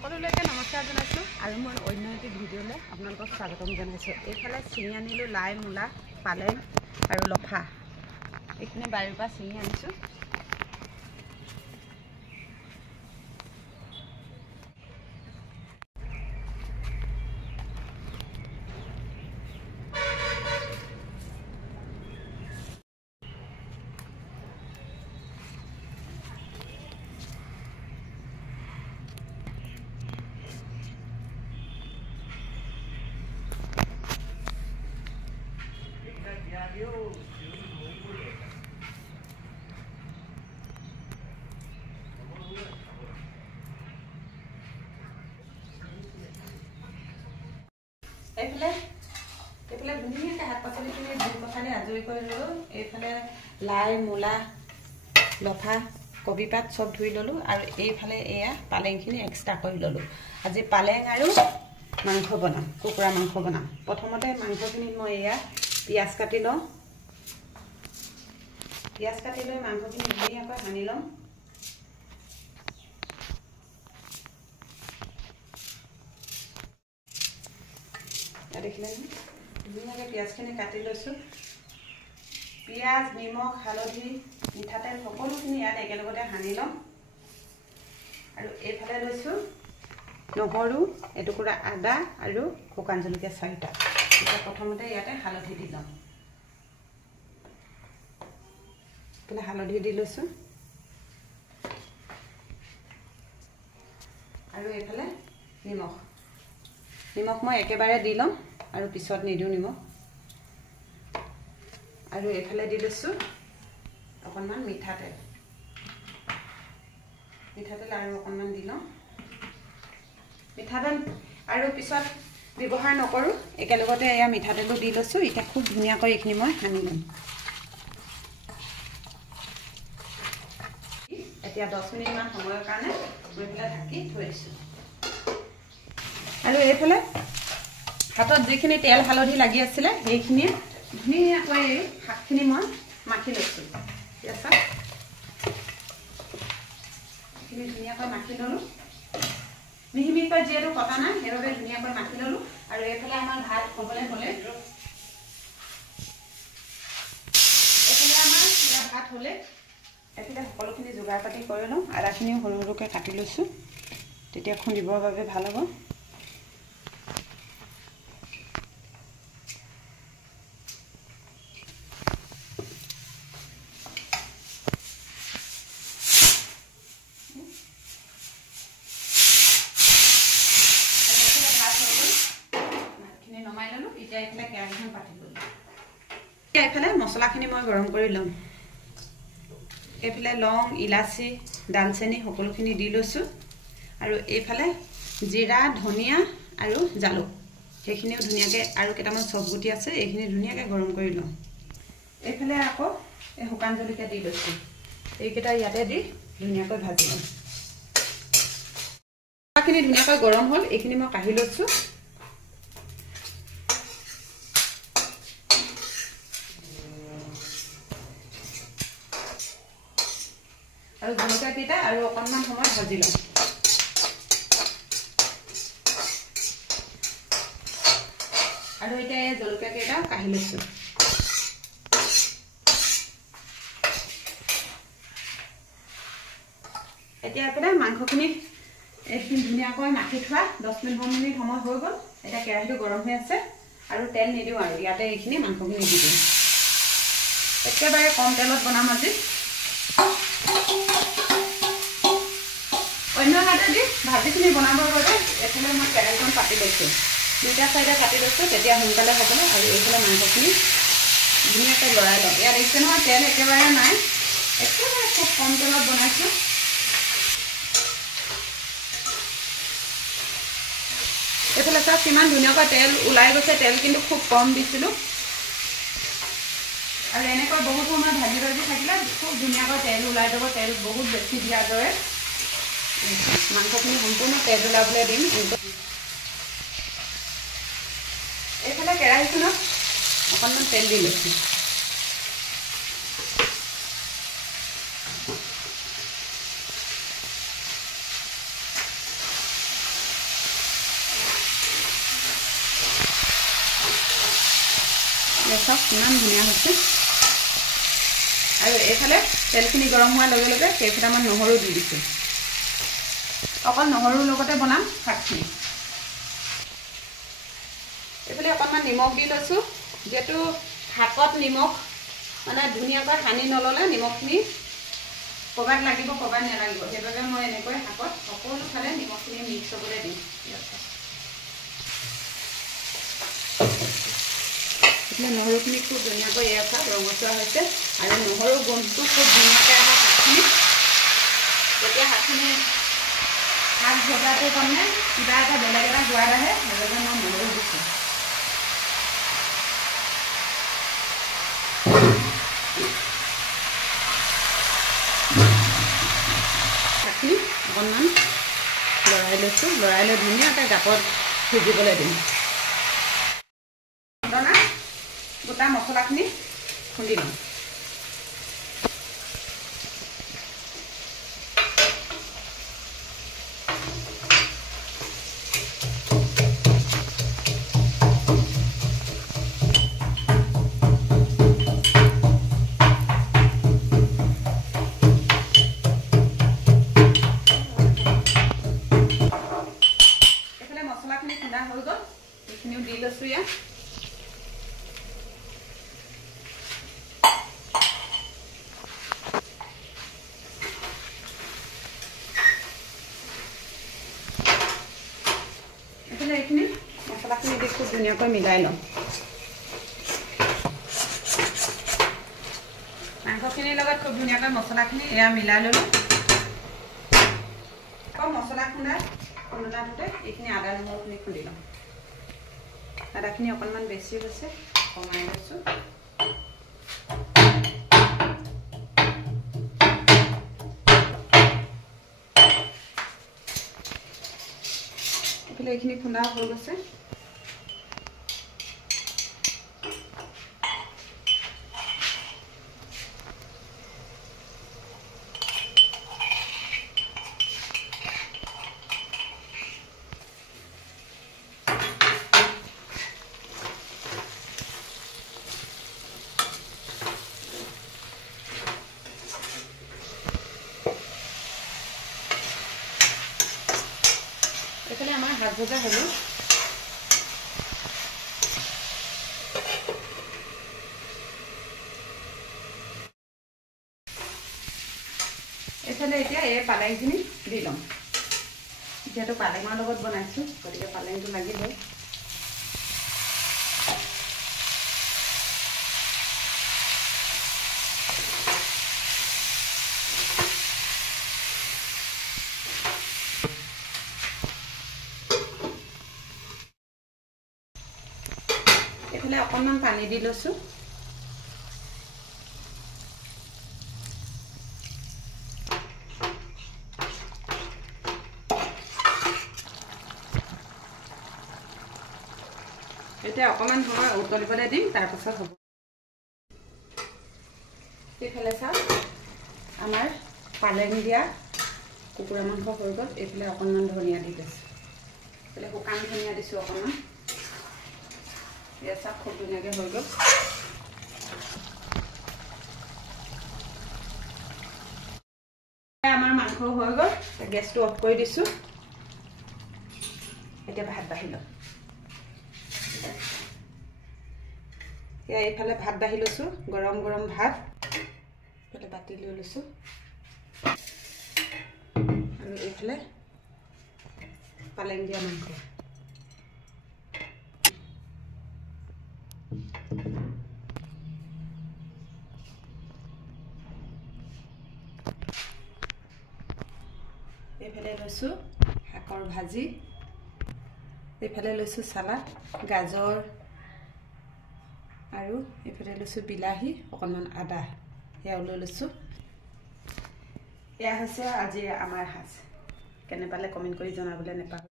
সকলোলৈকে নমস্কাৰ জনাইছোঁ আৰু মই অন্য এটি ভিডিঅ'লৈ আপোনালোকক স্বাগতম জনাইছোঁ। এইফালে ছিঙি আনিলোঁ লাই, মূলা, পালেং আৰু লফা। এইখিনি বাৰীৰ পৰা ছিঙি আনিছোঁ। এইফালে ধুনীয়াকৈ শাক পাচলিখিনি ধুই পখালি আজৰি কৰি ল'লোঁ। এইফালে লাই, মূলা, লফা, কবি পাত চব ধুই ল'লোঁ আৰু এইফালে এয়া পালেংখিনি এক্সট্ৰা কৰি ল'লোঁ। আজি পালেং আৰু মাংস বনাম, কুকুৰা মাংস বনাম। প্ৰথমতে মাংসখিনিত মই এয়া পিঁয়াজ কাটি লওঁ। পিঁয়াজ কাটি লৈ মাংসখিনি ধুনীয়াকৈ সানি ল'ম। দেখিলে ধুনীয়াকৈ পিঁয়াজখিনি কাটি লৈছোঁ। পিঁয়াজ, নিমখ, হালধি, মিঠাতেল সকলোখিনি ইয়াত একেলগতে সানি ল'ম। আৰু এইফালে লৈছোঁ নহৰু, এটুকুৰা আদা আৰু শুকান জলকীয়া 4টা। এতিয়া প্ৰথমতে ইয়াতে হালধি দি ল'ম। এইফালে হালধি দি লৈছোঁ আৰু এইফালে নিমখ মই একেবাৰে দি ল'ম আৰু পিছত নিদিওঁ নিমখ। আৰু এইফালে দি লৈছোঁ অকণমান মিঠাতেল আৰু অকণমান দি লওঁ। মিঠাতেল আৰু পিছত ব্যৱহাৰ নকৰোঁ, একেলগতে এয়া মিঠাতেলো দি লৈছোঁ। এতিয়া খুব ধুনীয়াকৈ এইখিনি মই সানি ল'ম। এতিয়া 10 মিনিটমান সময়ৰ কাৰণে মই এইফালে ঢাকি থৈ দিছোঁ। আৰু এইফালে হাতত যিখিনি তেল হালধি লাগি আছিলে সেইখিনি ধুনীয়াকৈ শাকখিনি মই মাখি লৈছোঁ। এইখিনি ধুনীয়াকৈ মাখি ল'লোঁ। মিহি মিহিকৈ যিহেতু কটা নাই সেইবাবে ধুনীয়াকৈ মাখি ল'লোঁ। আৰু এইফালে আমাৰ ভাত হ'বলৈ হ'লে এইফালে সকলোখিনি যোগাৰ পাতি কৰি লওঁ। আদাখিনিও সৰু সৰুকৈ কাটি লৈছোঁ, তেতিয়া খুন্দিবৰ বাবে ভাল হ'ব। এইফালে মছলাখিনি মই গৰম কৰি ল'ম। এইফালে লং, ইলাচি, ডালচেনি সকলোখিনি দি লৈছোঁ। আৰু এইফালে জিৰা, ধনিয়া আৰু জালুক সেইখিনিও ধুনীয়াকৈ, আৰু কেইটামান চবগুটি আছে এইখিনি ধুনীয়াকৈ গৰম কৰি ল'ম। এইফালে আকৌ এই শুকান জলকীয়া দি লৈছোঁ। এইকেইটা ইয়াতে দি ধুনীয়াকৈ ভাজি ল'ম। মছলাখিনি ধুনীয়াকৈ গৰম হ'ল, এইখিনি মই কাঢ়ি লৈছোঁ। আৰু জলকীয়াকেইটা আৰু অকণমান সময় ভাজি ল'ম। আৰু এতিয়া এই জলকীয়াকেইটা কাঢ়ি লৈছোঁ। এতিয়া এইফালে মাংসখিনি এইখিনি ধুনীয়াকৈ মাখি থোৱা 10-15 মিনিট সময় হৈ গ'ল। এতিয়া কেৰাহীটো গৰম হৈ আছে আৰু তেল নিদিওঁ আৰু ইয়াতে এইখিনি মাংসখিনি দি দিওঁ। একেবাৰে কম তেলত বনাম আজি। অন্য হাতেদি ভাজিখিনি বনাবৰ বাবে এইফালে মই কেৰাহীখন পাতি লৈছোঁ। 2টা চাইডে কাটি লৈছোঁ, তেতিয়া সোনকালে হ'বলৈ। আৰু এইফালে মাংসখিনি ধুনীয়াকৈ লৰাই লওঁ। ইয়াত দেখিছে নহয় তেল একেবাৰে নাই, একেবাৰে খুব কম তেলত বনাইছোঁ। এইফালে চাওক কিমান ধুনীয়াকৈ তেল ওলাই গৈছে। তেল কিন্তু খুব কম দিছিলোঁ। আৰু এনেকৈ বহুত সময় ভাজি থাকিলে খুব ধুনীয়াকৈ তেল ওলাই যাব। তেল বহুত বেছি দিয়াৰ দৰে মাংসখিনি সম্পূৰ্ণ তেল ওলাবলৈ দিম। এইফালে কেৰাহীখনত অকণমান তেল দি লৈছোঁ। চাওক কিমান ধুনীয়া হৈছে আৰু এইফালে তেলখিনি গৰম হোৱাৰ লগে লগে কেইফুটামান নহৰু দি দিছোঁ অকল নহৰুৰ লগতে বনাম শাকখিনি এইফালে অকণমান নিমখ দি লৈছোঁ যেহেতু শাকত নিমখ মানে ধুনীয়াকৈ সানি নল'লে নিমখখিনি পগাত লাগিব পগাত নালাগিব সেইবাবে মই এনেকৈ শাকত সকলোফালে নিমখখিনি মিক্স হ'বলৈ দিম এতিয়া নহৰুখিনি খুব ধুনীয়াকৈ ইয়াৰ পৰা ৰঙচুৱা হৈছে আৰু নহৰু গোন্ধটো খুব ধুনীয়াকৈ আহে শাকখিনি যেতিয়া শাকখিনি শাক ভজাটো তাৰমানে কিবা এটা বেলেগ এটা সোৱাদ আহে সেইবাবে মই নহৰু দিছোঁ শাকখিনি অকণমান লৰাই লৈছোঁ লৰাই লৈ ধুনীয়াকৈ গাপত সিজিবলৈ দিম গোটা মছলাখিনি খুন্দি লওঁ এইফালে মছলাখিনি খুন্দা হৈ গ'ল সেইখিনিও দি লৈছোঁ ইয়াত এইখিনি মছলাখিনি দি খুব ধুনীয়াকৈ মিলাই লওঁ মাংসখিনিৰ লগত খুব ধুনীয়াকৈ মছলাখিনি এয়া মিলাই ল'লোঁ আকৌ মছলা খুন্দনাটোতে এইখিনি আদা নহৰুখিনি খুন্দি লওঁ আদাখিনি অকণমান বেছি হৈছে কমাই লৈছোঁ এইখিনি খুন্দা হৈ গৈছে এইফালে আমাৰ শাক ভজা হ'ব এইফালে এতিয়া এই পালেংখিনি দি ল'ম যেহেতু পালেঙৰ লগত বনাইছোঁ গতিকে পালেংটো লাগিবই এইফালে অকণমান পানী দি লৈছোঁ এতিয়া অকণমান সময় উতলিবলৈ দিম তাৰপিছত হ'ব এইফালে চাওক আমাৰ পালেং দিয়া কুকুৰা মাংস হৈ গ'ল এইফালে অকণমান ধনিয়া দি দিছোঁ এইফালে শুকান ধনিয়া দিছোঁ অকণমান এয়া চাওক খুব ধুনীয়াকৈ হৈ গ'ল আমাৰ মাংস হৈ গ'ল গেছটো অফ কৰি দিছোঁ এতিয়া ভাত বাঢ়ি লওঁ এইফালে ভাত বাঢ়ি লৈছোঁ গৰম গৰম ভাত এইফালে বাতি লৈ লৈছোঁ আৰু এইফালে পালেং দিয়া মাংস এইফালে লৈছোঁ শাকৰ ভাজি এইফালে লৈছোঁ চালাড গাজৰ আৰু এইফালে লৈছোঁ বিলাহী অকণমান আদা এয়াও লৈ লৈছোঁ এয়া হৈছে আজি আমাৰ সাজ কেনে পালে কমেণ্ট কৰি জনাবলৈ নেপাহৰিব